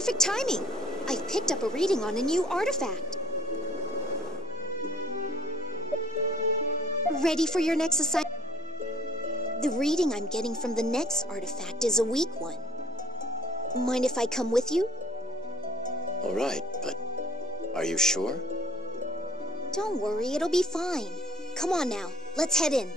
perfect timing. I've picked up a reading on a new artifact. Ready for your next assignment? The reading I'm getting from the next artifact is a weak one. Mind if I come with you? All right, but are you sure? Don't worry, it'll be fine. Come on now, let's head in.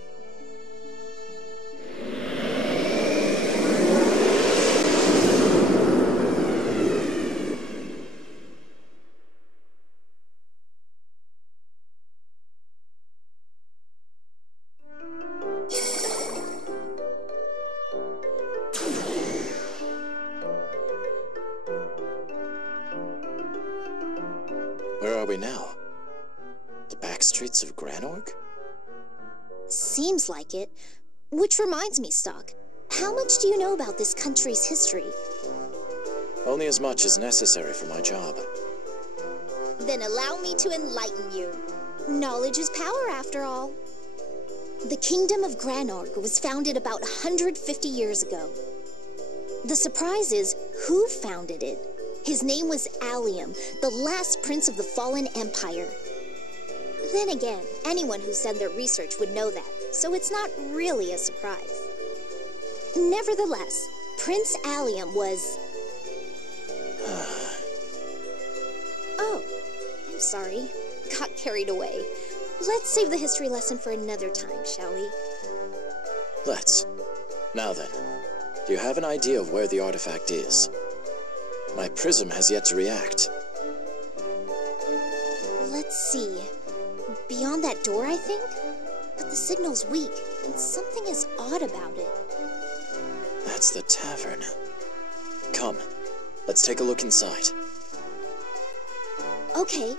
Where are we now? The back streets of Granorg? Seems like it. Which reminds me, Stock, how much do you know about this country's history? Only as much as necessary for my job. Then allow me to enlighten you. Knowledge is power, after all. The Kingdom of Granorg was founded about 150 years ago. The surprise is who founded it. His name was Allium, the last prince of the fallen empire. Then again, anyone who's done their research would know that, so it's not really a surprise. Nevertheless, Prince Allium was... Oh, I'm sorry. Got carried away. Let's save the history lesson for another time, shall we? Let's. Now then, do you have an idea of where the artifact is? My prism has yet to react. Let's see. Beyond that door, I think? But the signal's weak, and something is odd about it. That's the tavern. Come, let's take a look inside. Okay.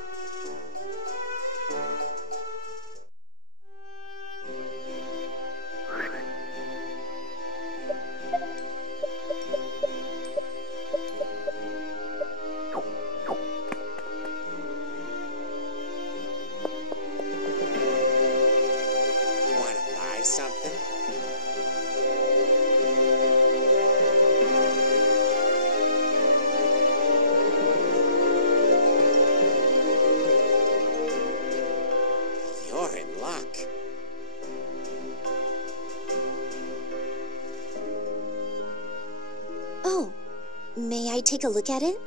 Something? You're in luck. Oh, may I take a look at it?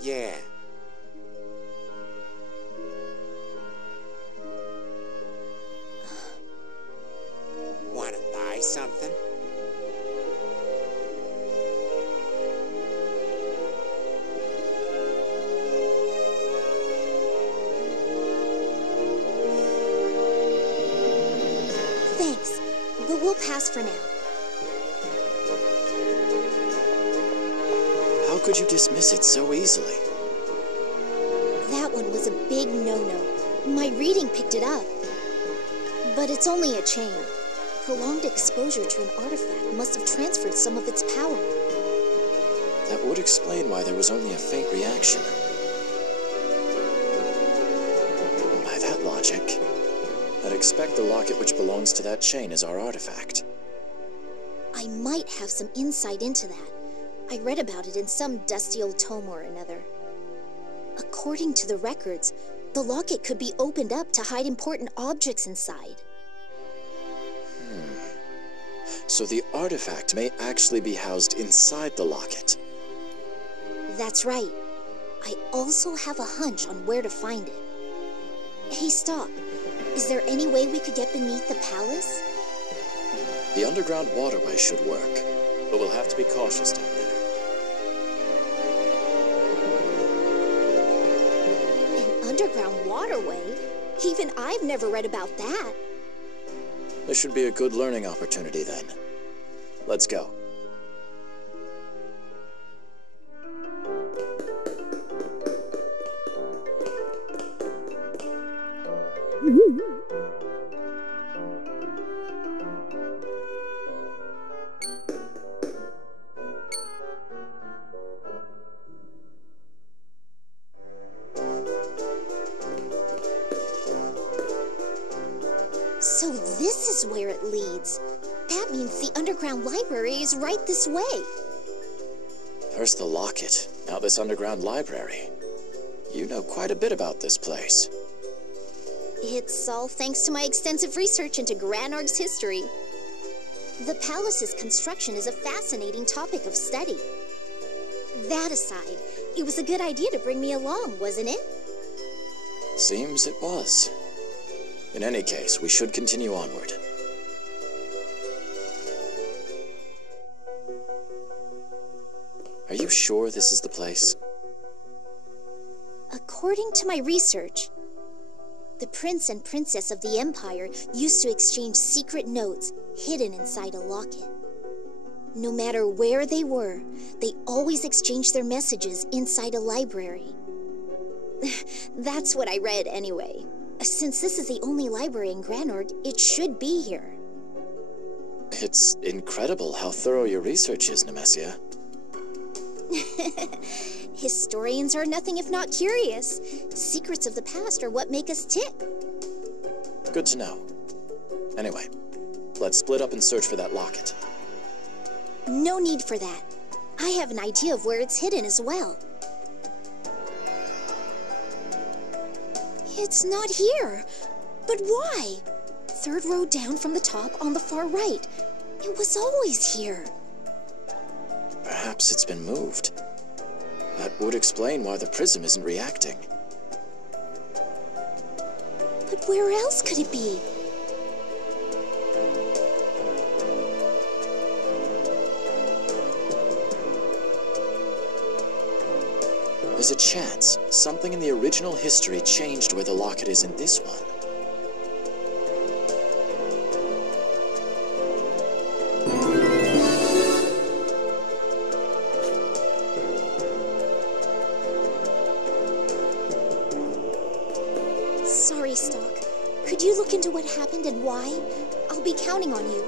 Yeah. Wanna buy something? Thanks, but we'll pass for now. How could you dismiss it so easily? That one was a big no-no. My reading picked it up. But it's only a chain. Prolonged exposure to an artifact must have transferred some of its power. That would explain why there was only a faint reaction. And by that logic, I'd expect the locket which belongs to that chain is our artifact. I might have some insight into that. I read about it in some dusty old tome or another. According to the records, the locket could be opened up to hide important objects inside. So the artifact may actually be housed inside the locket. That's right. I also have a hunch on where to find it. Hey, stop. Is there any way we could get beneath the palace? The underground waterway should work, but we'll have to be cautious down there. An underground waterway? Even I've never read about that. This should be a good learning opportunity then. Let's go. So this is where it leads. That means the underground library is right this way. First the locket, now this underground library. You know quite a bit about this place. It's all thanks to my extensive research into Granorg's history. The palace's construction is a fascinating topic of study. That aside, it was a good idea to bring me along, wasn't it? Seems it was. In any case, we should continue onward. Are you sure this is the place? According to my research, the prince and princess of the Empire used to exchange secret notes hidden inside a locket. No matter where they were, they always exchanged their messages inside a library. That's what I read anyway. Since this is the only library in Granorg, it should be here. It's incredible how thorough your research is, Nemesia. Historians are nothing if not curious. Secrets of the past are what make us tick. Good to know. Anyway, let's split up and search for that locket. No need for that. I have an idea of where it's hidden as well. It's not here. But why? Third row down from the top on the far right. It was always here. Perhaps it's been moved. That would explain why the prism isn't reacting. But where else could it be? There's a chance something in the original history changed where the locket is in this one. Sorry, Stock. Could you look into what happened and why? I'll be counting on you.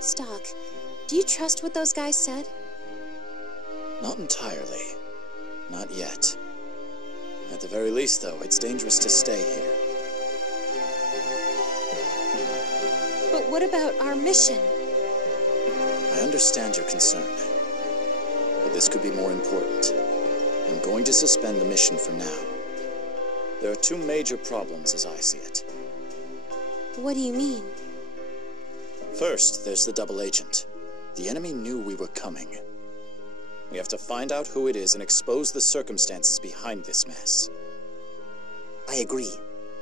Stock, do you trust what those guys said? Not entirely. Not yet. At the very least, though, it's dangerous to stay here. But what about our mission? I understand your concern. But this could be more important. I'm going to suspend the mission for now. There are two major problems as I see it. What do you mean? First, there's the double agent. The enemy knew we were coming. We have to find out who it is and expose the circumstances behind this mess. I agree.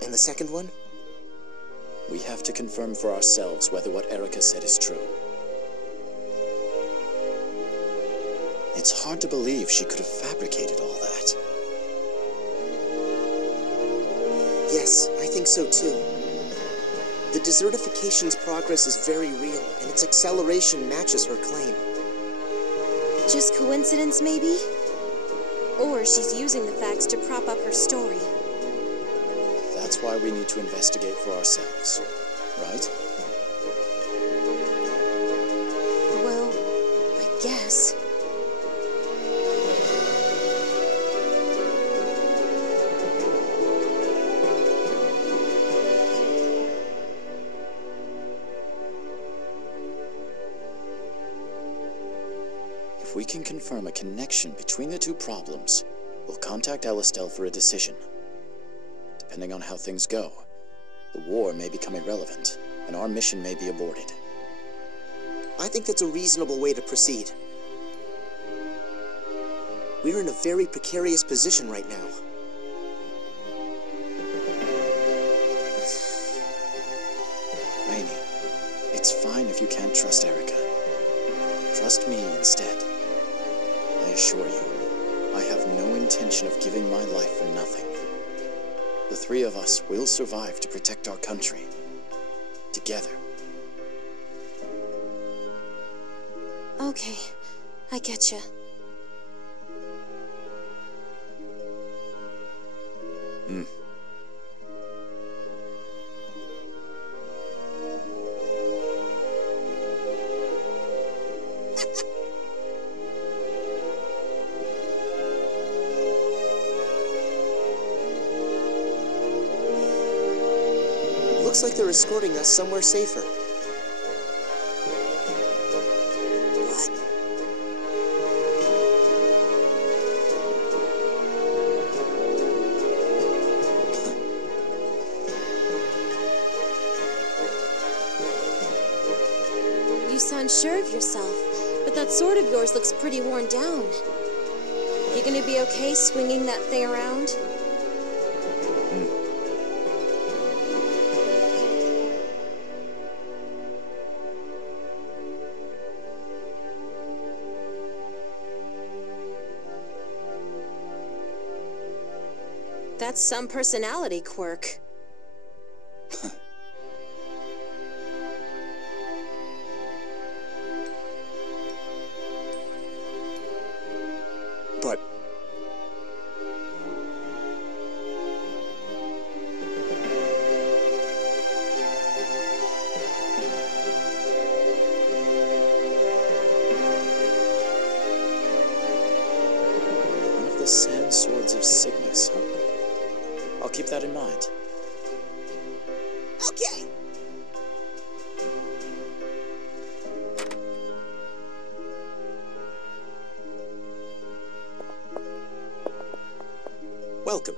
And the second one? We have to confirm for ourselves whether what Erica said is true. It's hard to believe she could have fabricated all that. Yes, I think so too. The desertification's progress is very real, and its acceleration matches her claim. Just coincidence, maybe? Or she's using the facts to prop up her story. That's why we need to investigate for ourselves, right? Well, I guess. If we can confirm a connection between the two problems, we'll contact Elistel for a decision. Depending on how things go, the war may become irrelevant, and our mission may be aborted. I think that's a reasonable way to proceed. We're in a very precarious position right now. Rainey, it's fine if you can't trust Erica. Trust me instead. I assure you, I have no intention of giving my life for nothing. The three of us will survive to protect our country. Together. Okay, I getcha. Looks like they're escorting us somewhere safer. What? You sound sure of yourself, but that sword of yours looks pretty worn down. You gonna be okay swinging that thing around? That's some personality quirk. But... One of the sand swords of Cygnus, huh? I'll keep that in mind. Okay! Welcome.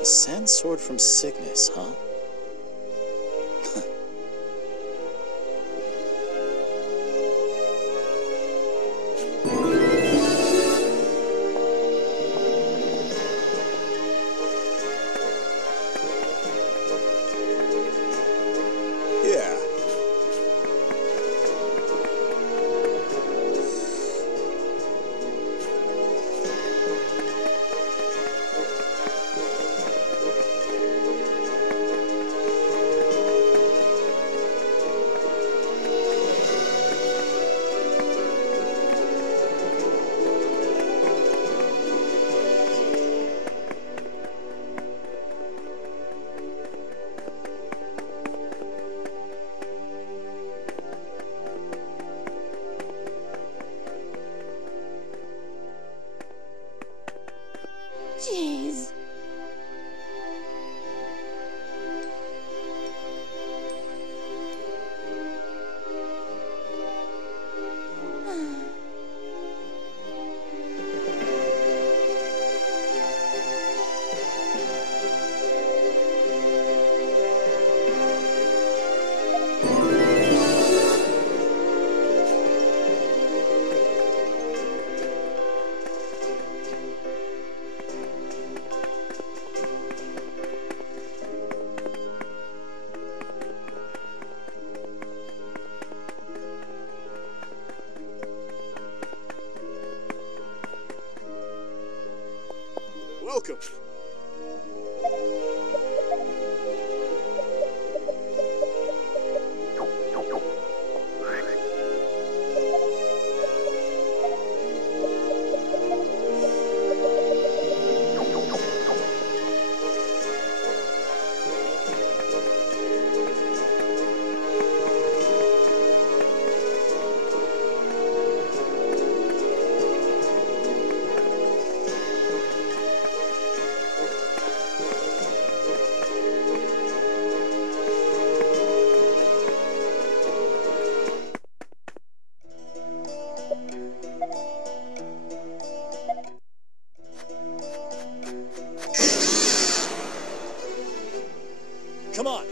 A sand sword from Cygnus, huh? Yeah. Jeez. Welcome. Come on!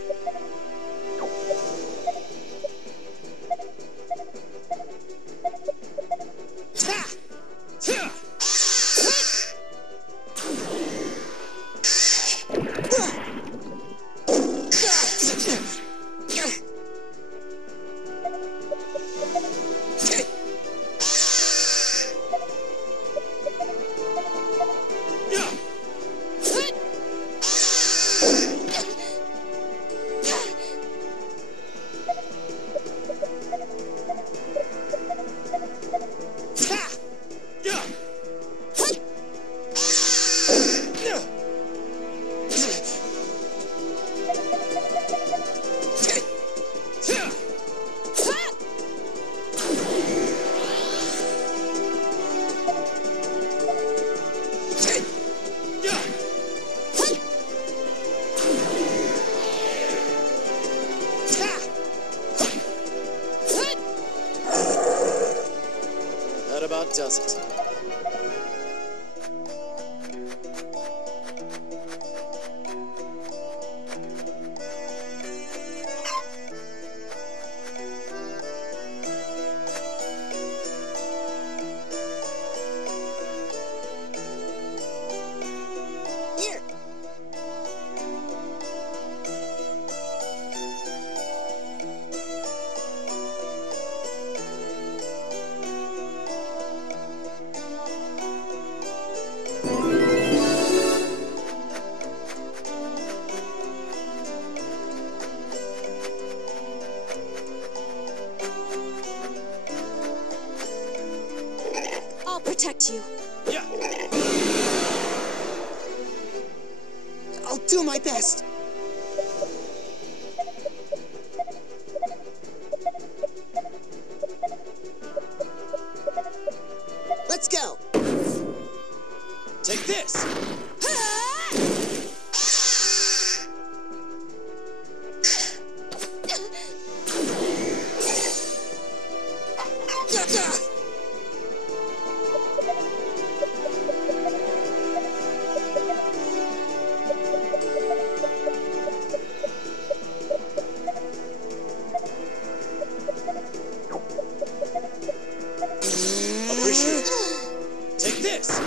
does it? Here! I'll protect you. Yeah. I'll do my best. Let's go. Take this. Appreciate it. Take this.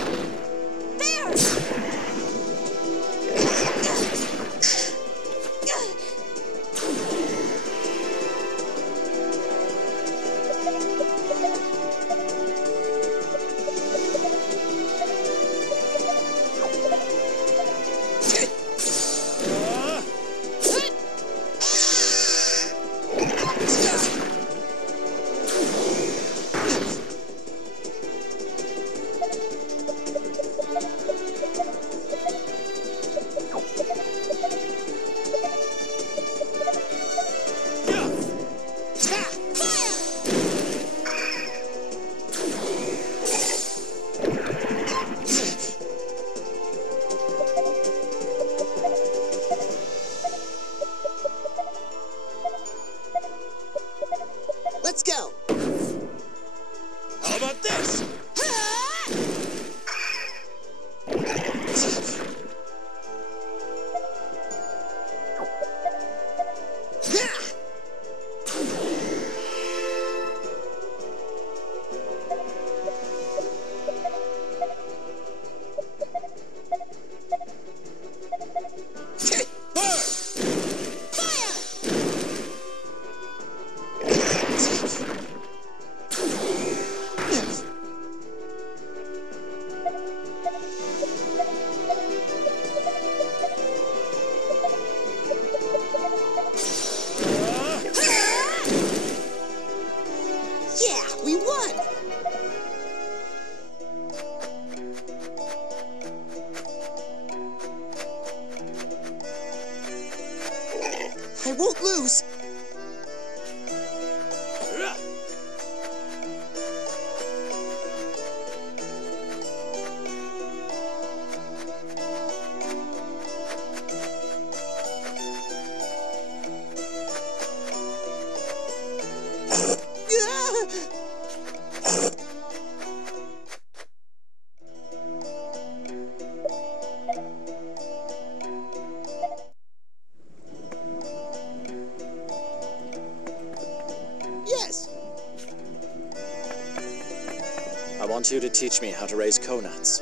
Let's go. How about this? Yeah, we won. I won't lose. Yes. I want you to teach me how to raise conuts.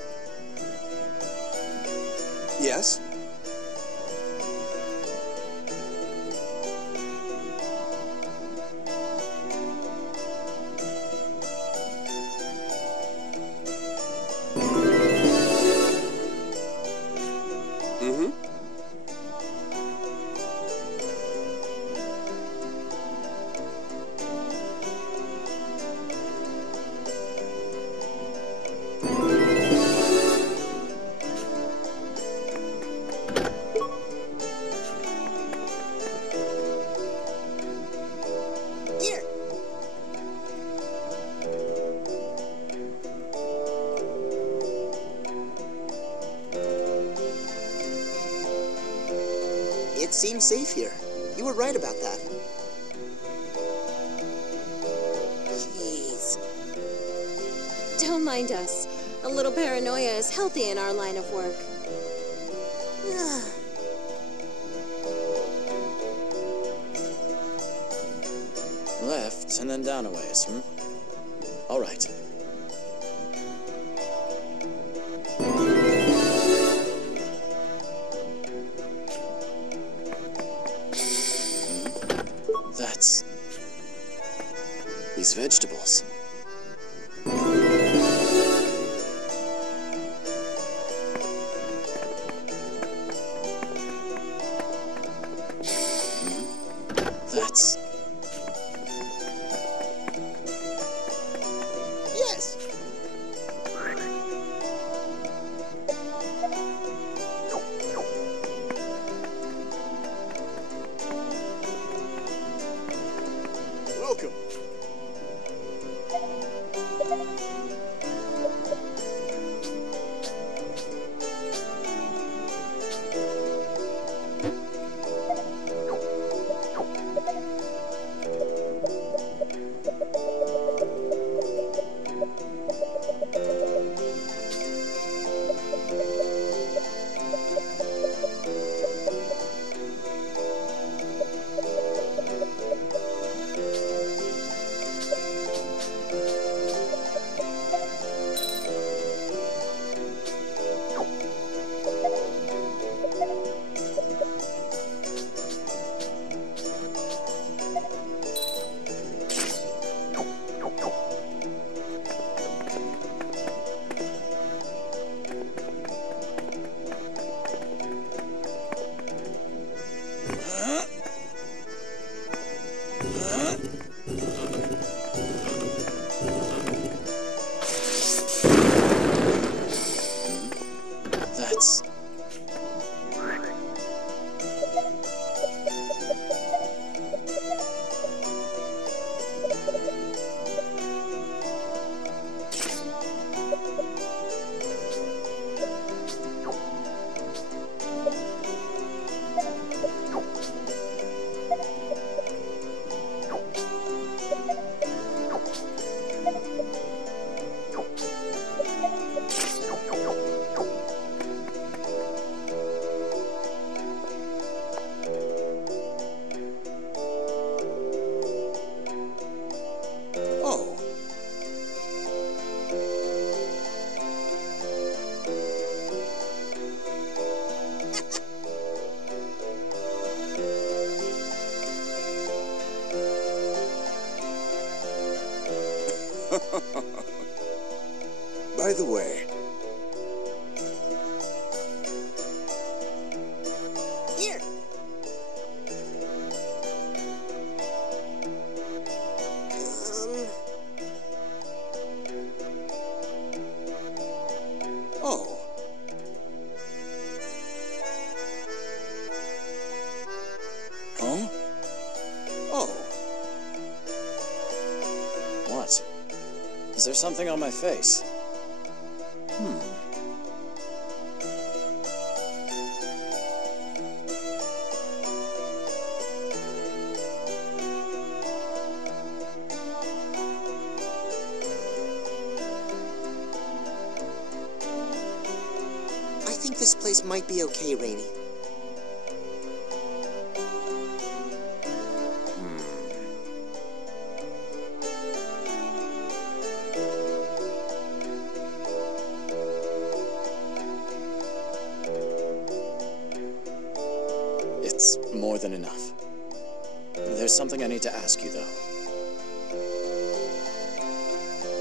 Yes. Mm-hmm. Here. It seems safe here. You were right about that. Jeez. Don't mind us. A little paranoia is healthy in our line of work. Left and then down a ways, All right. That's... these vegetables. That's... Yes! Welcome. That's... Oh. By the way, Here! oh, huh? Oh, what? Is there something on my face? I think this place might be okay, Rainy. It's more than enough. There's something I need to ask you, though.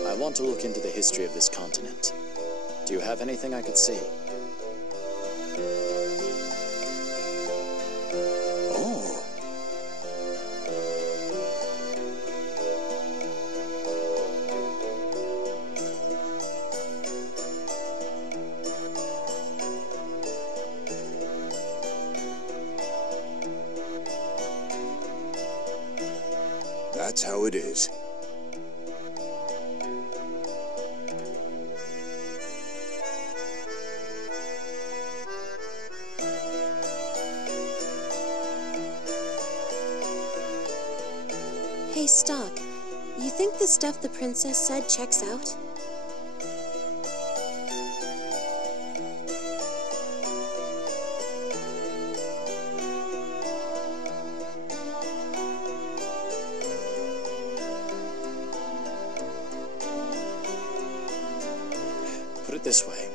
I want to look into the history of this continent. Do you have anything I could see? oh. That's how it is. Hey, Stock. You think the stuff the princess said checks out? this way.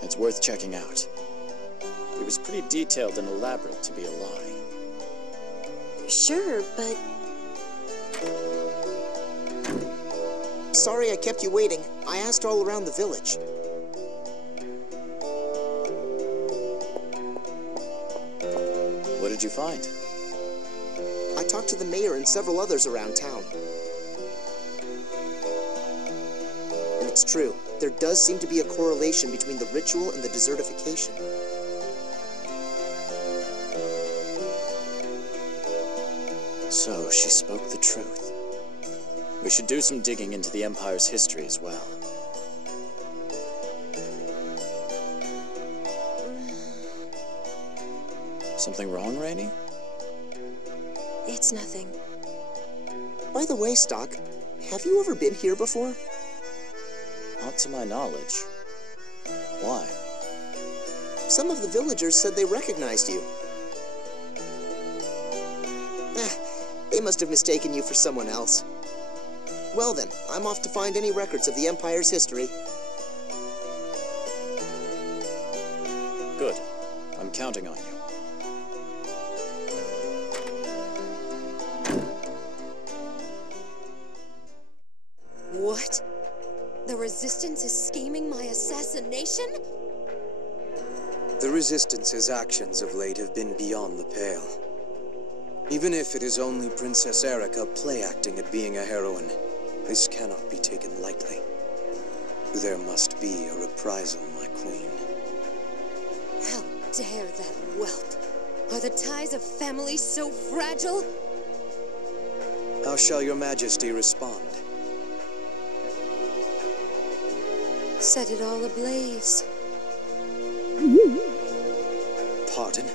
It's worth checking out. It was pretty detailed and elaborate to be a lie. Sure, but Sorry I kept you waiting. I asked all around the village. What did you find? I talked to the mayor and several others around town. And it's true. There does seem to be a correlation between the ritual and the desertification. So, she spoke the truth. We should do some digging into the Empire's history as well. Something wrong, Rainey? it's nothing. By the way, Stock, have you ever been here before? Not to my knowledge. Why? Some of the villagers said they recognized you. They must have mistaken you for someone else. Well then, I'm off to find any records of the Empire's history. Good. I'm counting on you. What? The Resistance is scheming my assassination? The Resistance's actions of late have been beyond the pale. Even if it is only Princess Erica play-acting at being a heroine, this cannot be taken lightly. There must be a reprisal, my queen. How dare that whelp? Are the ties of family so fragile? How shall your majesty respond? Set it all ablaze. Pardon?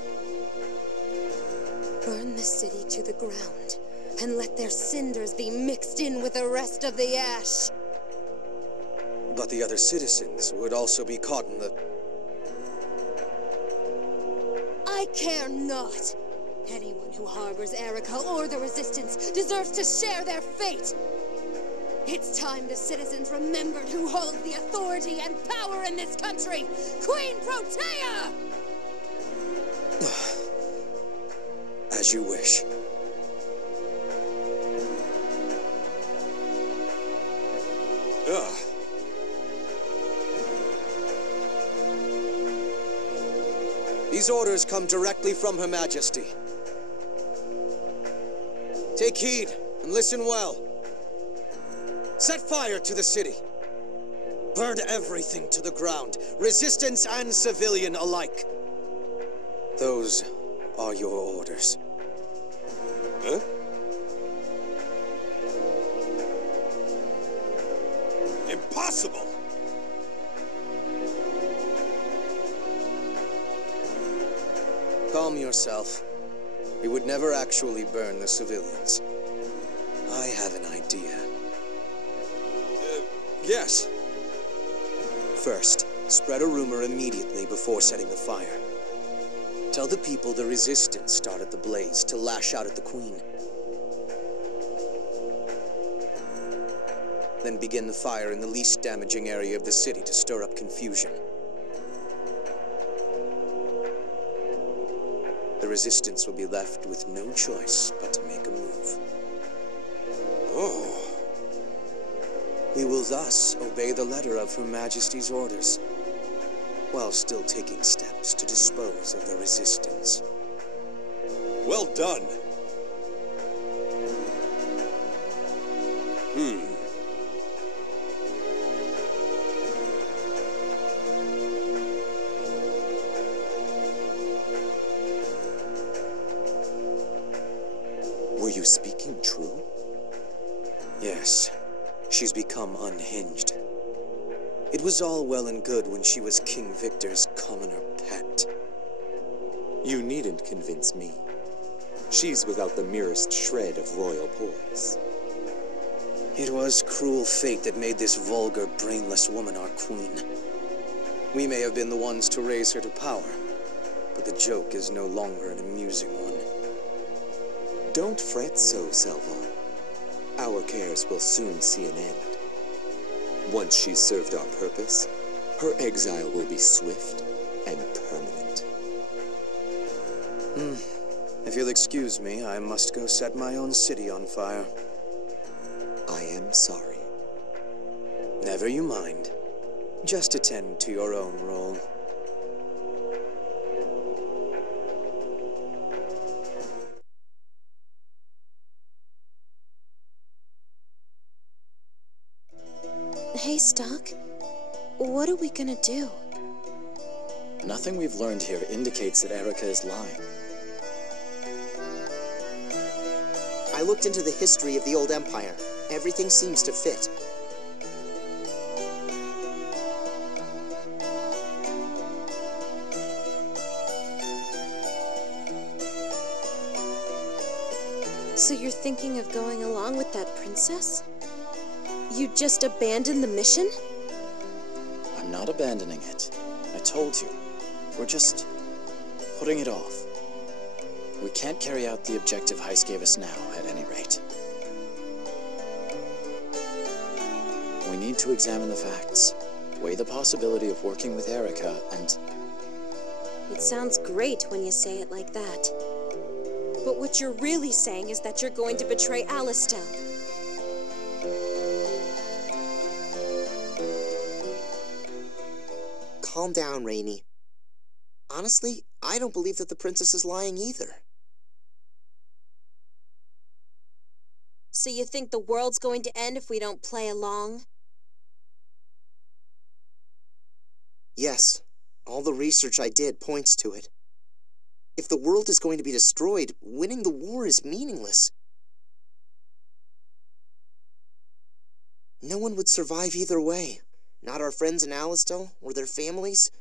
Burn the city to the ground, and let their cinders be mixed in with the rest of the ash. But the other citizens would also be caught in the... I care not. Anyone who harbors Erica or the Resistance deserves to share their fate. It's time the citizens remembered who holds the authority and power in this country. Queen Protea! As you wish. Ugh. These orders come directly from Her Majesty. Take heed and listen well. Set fire to the city. Burn everything to the ground, resistance and civilian alike. Those are your orders. Huh? Impossible! Calm yourself. We would never actually burn the civilians. I have an idea. Yes. First, spread a rumor immediately before setting the fire. Tell the people the Resistance started the blaze to lash out at the Queen. Then begin the fire in the least damaging area of the city to stir up confusion. The Resistance will be left with no choice but to make a move. Oh. We will thus obey the letter of Her Majesty's orders, while still taking steps to dispose of the Resistance. Well done. Were you speaking true? Yes, she's become unhinged. It was all well and good when she was King Victor's commoner pet. You needn't convince me. She's without the merest shred of royal poise. It was cruel fate that made this vulgar, brainless woman our queen. We may have been the ones to raise her to power, but the joke is no longer an amusing one. Don't fret so, Selva. Our cares will soon see an end. Once she's served our purpose, Her exile will be swift and permanent. If you'll excuse me, I must go set my own city on fire. I am sorry. Never you mind. Just attend to your own role. Hey, Stock. What are we gonna do? Nothing we've learned here indicates that Erica is lying. I looked into the history of the old empire. Everything seems to fit. So you're thinking of going along with that princess? You just abandoned the mission? I'm not abandoning it. I told you. We're just putting it off. We can't carry out the objective Heist gave us now, at any rate. We need to examine the facts, weigh the possibility of working with Erica, and... It sounds great when you say it like that. But what you're really saying is that you're going to betray Alistel. Calm down, Rainey. Honestly, I don't believe that the princess is lying either. So you think the world's going to end if we don't play along? Yes. All the research I did points to it. If the world is going to be destroyed, winning the war is meaningless. No one would survive either way. Not our friends in Alistel, or their families.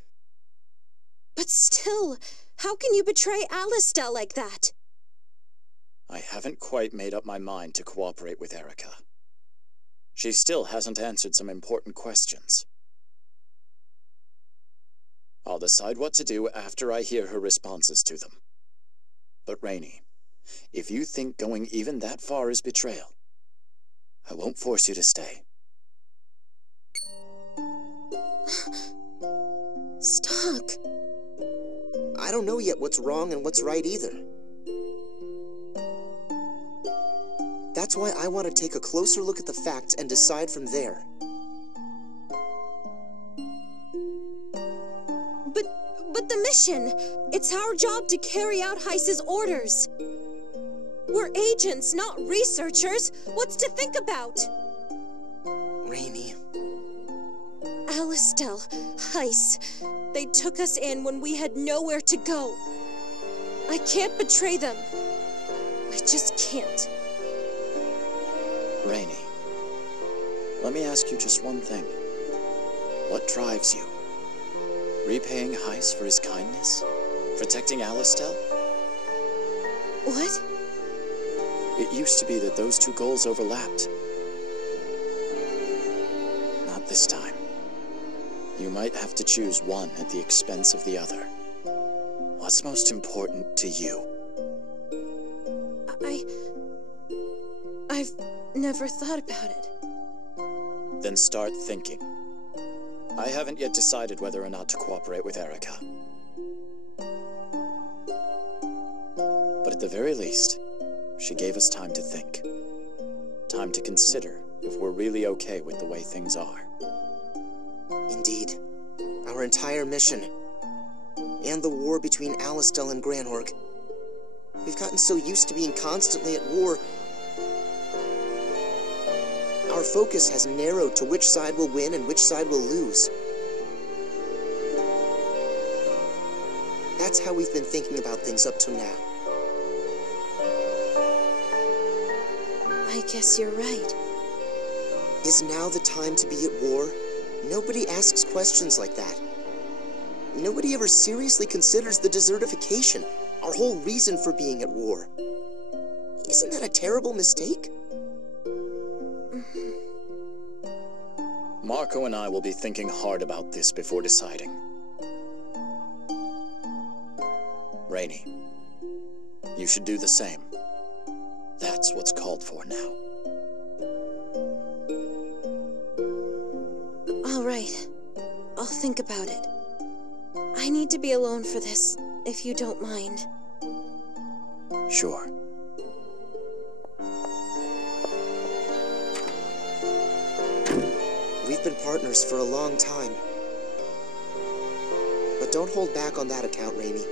But still, how can you betray Alistel like that? I haven't quite made up my mind to cooperate with Erica. She still hasn't answered some important questions. I'll decide what to do after I hear her responses to them. But Rainey, if you think going even that far is betrayal, I won't force you to stay. Stock. I don't know yet what's wrong and what's right either. That's why I want to take a closer look at the facts and decide from there. But the mission! It's our job to carry out Heist's orders. We're agents, not researchers. What's to think about? Rainey. Alistel, Heist. They took us in when we had nowhere to go. I can't betray them. I just can't. Rainey, let me ask you just one thing. What drives you? Repaying Heist for his kindness? Protecting Alistel? What? It used to be that those two goals overlapped. Not this time. You might have to choose one at the expense of the other. What's most important to you? I've never thought about it. Then start thinking. I haven't yet decided whether or not to cooperate with Erica. But at the very least, she gave us time to think. Time to consider if we're really okay with the way things are. Indeed. Our entire mission, and the war between Alistel and Granorg. We've gotten so used to being constantly at war. Our focus has narrowed to which side will win and which side will lose. That's how we've been thinking about things up to now. I guess you're right. Is now the time to be at war? Nobody asks questions like that. Nobody ever seriously considers the desertification, our whole reason for being at war. Isn't that a terrible mistake? Marco and I will be thinking hard about this before deciding. Rainey, you should do the same. That's what's called for now. All right. I'll think about it. I need to be alone for this, if you don't mind. Sure. We've been partners for a long time. But don't hold back on that account, Raimi.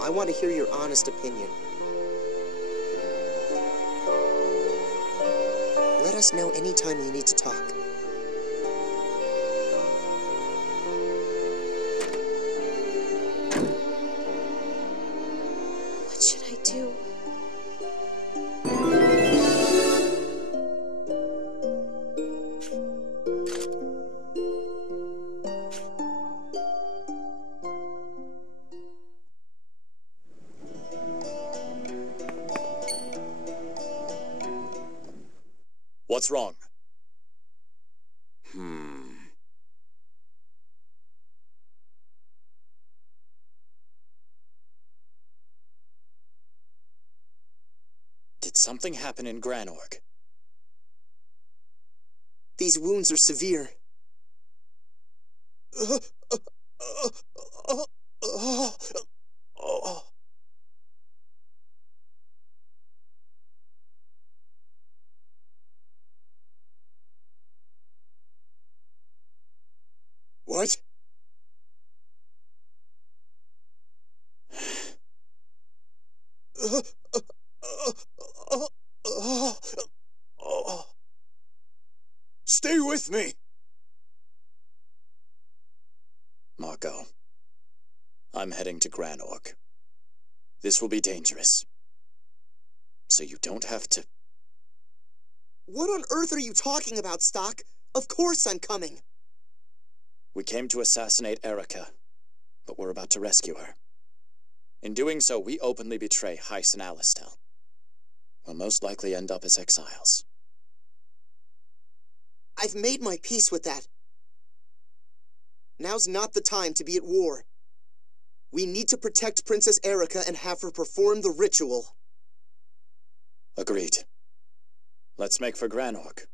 I want to hear your honest opinion. Let us know anytime you need to talk. What should I do? What's wrong? Did something happen in Granorg? These wounds are severe. What? Stay with me! Marco, I'm heading to Granorg. This will be dangerous. So you don't have to... What on earth are you talking about, Stock? Of course I'm coming. We came to assassinate Erica, but we're about to rescue her. In doing so, we openly betray Heiss and Alistel. We'll most likely end up as exiles. I've made my peace with that. Now's not the time to be at war. We need to protect Princess Erica and have her perform the ritual. Agreed. Let's make for Granorg.